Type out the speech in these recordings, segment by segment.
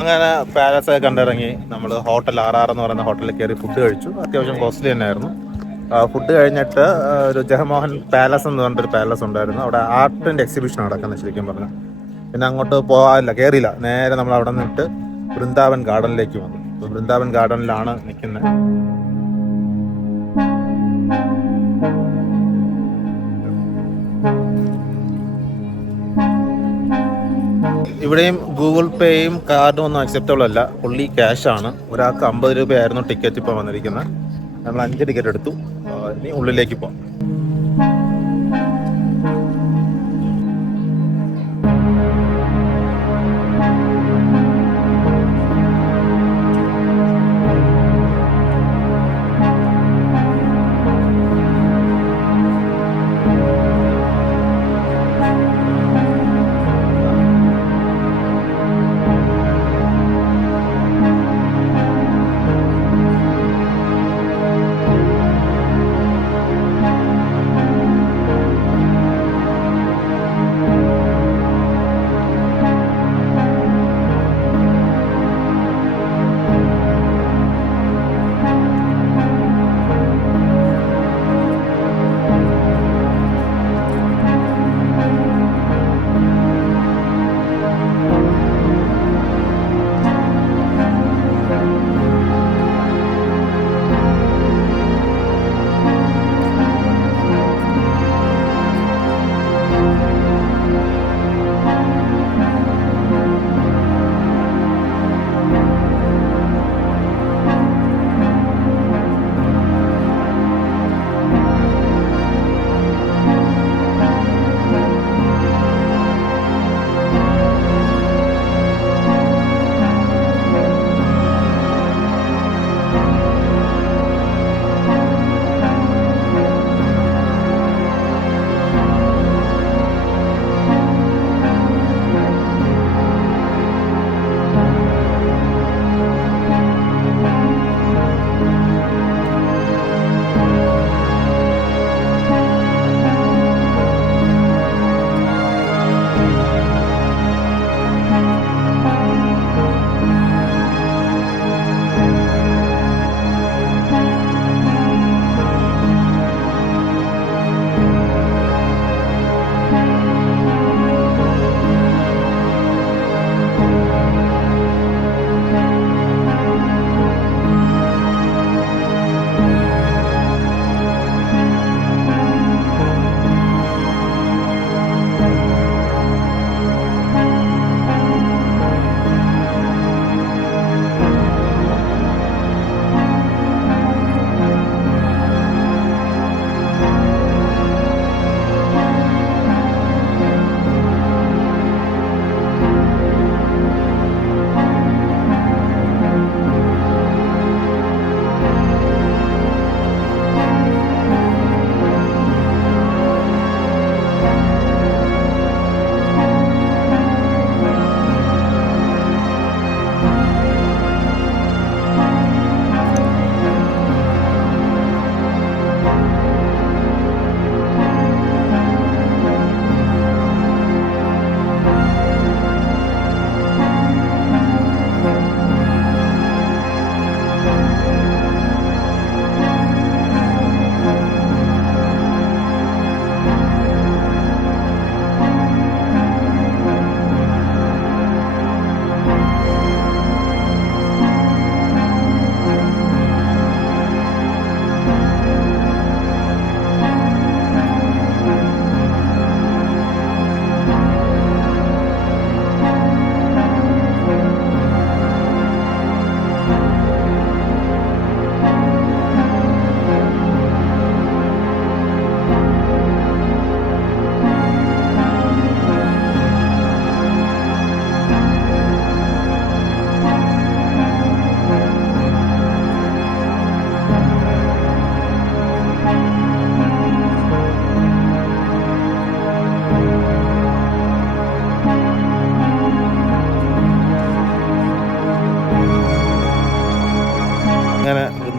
അങ്ങനെ പാലസൊക്കെ കണ്ടിറങ്ങി നമ്മൾ hotel RR എന്ന് പറയുന്ന ഹോട്ടലിൽ കയറി ഫുഡ് കഴിച്ചു. അത്യാവശ്യം കോസ്റ്റ്ലി തന്നെയായിരുന്നു. ഫുഡ് കഴിഞ്ഞിട്ട് ഒരു ജഗമോഹൻ പാലസ് എന്ന് പറഞ്ഞിട്ടൊരു പാലസ് ഉണ്ടായിരുന്നു. അവിടെ ആർട്ടിൻ്റെ എക്സിബിഷൻ നടക്കുന്നത് ശരിക്കും പറഞ്ഞു. പിന്നെ അങ്ങോട്ട് പോകാനില്ല, കയറിയില്ല. നേരെ നമ്മൾ അവിടെ നിന്നിട്ട് വൃന്ദാവൻ ഗാർഡനിലേക്ക് വന്നു. വൃന്ദാവൻ ഗാർഡനിലാണ് നിൽക്കുന്നത്. ഇവിടെയും ഗൂഗിൾ പേയും കാർഡും ഒന്നും അക്സെപ്റ്റബിൾ അല്ല, ഫുള്ളി ക്യാഷാണ്. ഒരാൾക്ക് 50 രൂപയായിരുന്നു ടിക്കറ്റ് ഇപ്പോൾ വന്നിരിക്കുന്നത്. നമ്മൾ 5 ടിക്കറ്റ് എടുത്തു. ഇനി ഉള്ളിലേക്ക് പോകാം.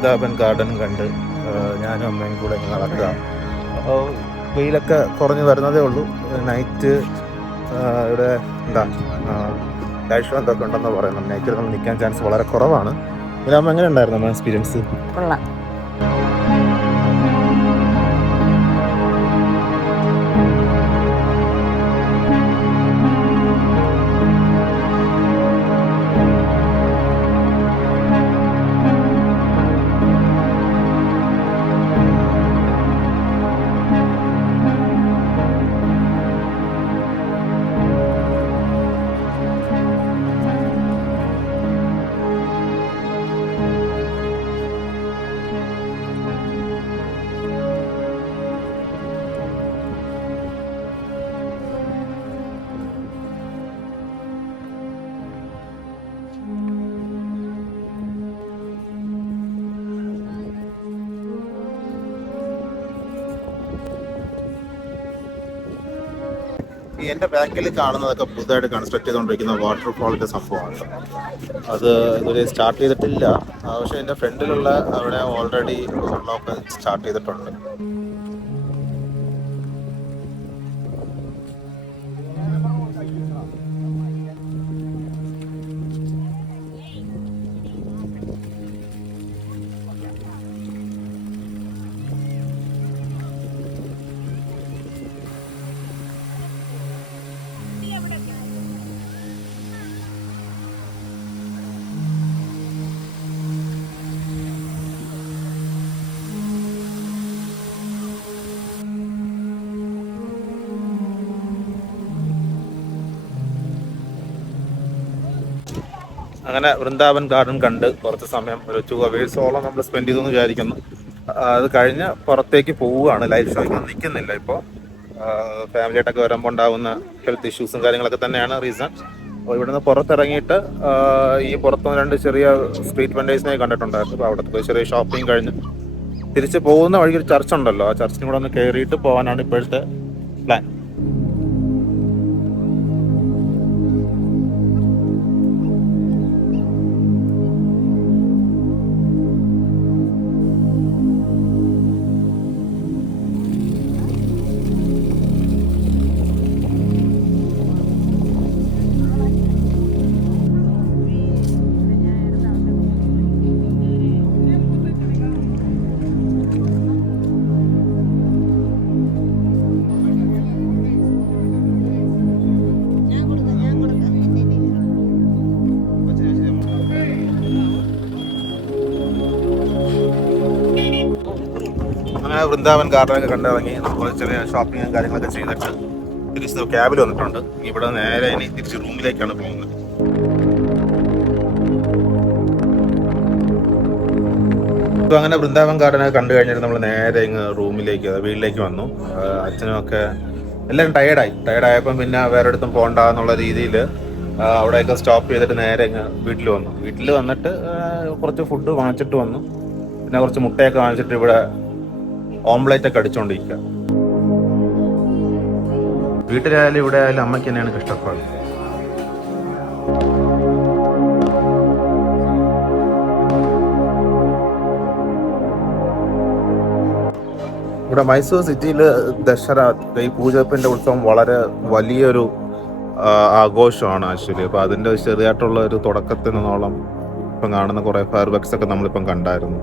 വൃന്ദാവൻ ഗാർഡൻ കണ്ട് ഞാനും അമ്മയും കൂടെ നടക്കുക. അപ്പോൾ വെയിലൊക്കെ കുറഞ്ഞ് വരുന്നതേ ഉള്ളൂ. നൈറ്റ് ഇവിടെ എന്താ ലൈറ്റ് ഷോ എന്തൊക്കെ ഉണ്ടെന്ന് പറയുന്നത്. നൈറ്റിൽ നമ്മൾ നിൽക്കാൻ ചാൻസ് വളരെ കുറവാണ്. ഇതാകുമ്പോൾ എങ്ങനെ ഉണ്ടായിരുന്നു നമ്മുടെ എക്സ്പീരിയൻസ്? കൊള്ളാം. എൻ്റെ ബാക്കിൽ കാണുന്നതൊക്കെ പുതുതായിട്ട് കൺസ്ട്രക്ട് ചെയ്തുകൊണ്ടിരിക്കുന്ന വാട്ടർഫോളിൻ്റെ സംഭവമാണ്. അത് ഇതുവരെ സ്റ്റാർട്ട് ചെയ്തിട്ടില്ല. പക്ഷേ എൻ്റെ ഫ്രണ്ടിലുള്ള അവിടെ ഓൾറെഡി വെള്ളമൊക്കെ സ്റ്റാർട്ട് ചെയ്തിട്ടുണ്ട്. അങ്ങനെ വൃന്ദാവൻ ഗാർഡൻ കണ്ട് കുറച്ച് സമയം ഒരു 2 hours നമ്മൾ സ്പെൻഡ് ചെയ്തെന്ന് വിചാരിക്കുന്നു. അത് കഴിഞ്ഞ് പുറത്തേക്ക് പോവുകയാണ്. ലൈറ്റ് ഷോയ്ക്ക് നിൽക്കുന്നില്ല ഇപ്പോൾ. ഫാമിലിയായിട്ടൊക്കെ വരുമ്പോൾ ഉണ്ടാകുന്ന ഹെൽത്ത് ഇഷ്യൂസും കാര്യങ്ങളൊക്കെ തന്നെയാണ് റീസൺ. അപ്പോൾ ഇവിടുന്ന് പുറത്തിറങ്ങിയിട്ട് ഈ പുറത്ത് 2 ചെറിയ സ്ട്രീറ്റ് വെൻഡേഴ്സിനെ കണ്ടിട്ടുണ്ടായിരുന്നു. അപ്പോൾ അവിടുത്തെ പോയി ചെറിയ ഷോപ്പിംഗ് കഴിഞ്ഞ് തിരിച്ച് പോകുന്ന വഴിക്ക് ഒരു ചർച്ച് ഉണ്ടല്ലോ, ആ ചർച്ചിനും കൂടെ ഒന്ന് കയറിയിട്ട് പോകാനാണ് ഇപ്പോഴത്തെ പ്ലാൻ. അങ്ങനെ വൃന്ദാവൻ ഗാർഡനൊക്കെ കണ്ടിറങ്ങി നമ്മൾ ചെറിയ ഷോപ്പിങ്ങും കാര്യങ്ങളൊക്കെ ചെയ്തിട്ട് തിരിച്ച് ക്യാബിൽ വന്നിട്ടുണ്ട്. ഇവിടെ നേരെ ഇനി തിരിച്ച് റൂമിലേക്കാണ് പോകുന്നത്. അപ്പോൾ അങ്ങനെ വൃന്ദാവൻ ഗാർഡനൊക്കെ കണ്ടു കഴിഞ്ഞിട്ട് നമ്മൾ നേരെ ഇങ്ങ് റൂമിലേക്ക് വീട്ടിലേക്ക് വന്നു. അച്ഛനുമൊക്കെ എല്ലാവരും ടയേർഡായപ്പം പിന്നെ വേറെ അടുത്തും പോകണ്ട എന്നുള്ള രീതിയിൽ അവിടെയൊക്കെ സ്റ്റോപ്പ് ചെയ്തിട്ട് നേരെ ഇങ്ങ് വീട്ടിൽ വന്നു. വീട്ടിൽ വന്നിട്ട് കുറച്ച് ഫുഡ് വാങ്ങിച്ചിട്ട് വന്നു. പിന്നെ കുറച്ച് മുട്ടയൊക്കെ വാങ്ങിച്ചിട്ട് ഇവിടെ ഓംലേറ്റ് ഒക്കെ അടിച്ചുകൊണ്ടിരിക്കുക. വീട്ടിലായാലും ഇവിടെ ആയാലും അമ്മയ്ക്ക് തന്നെയാണ് ഇഷ്ടപ്പാട്. ഇവിടെ മൈസൂർ സിറ്റിയിൽ ദസറ ഈ പൂജപ്പിൻ്റെ ഉത്സവം വളരെ വലിയൊരു ആഘോഷമാണ് ആക്ച്വലി. അപ്പോൾ അതിൻ്റെ ചെറിയായിട്ടുള്ള ഒരു തുടക്കത്തിൽ നിന്നോളം ഇപ്പം കാണുന്ന കുറേ ഫയർ വർക്സ് ഒക്കെ നമ്മളിപ്പം കണ്ടായിരുന്നു.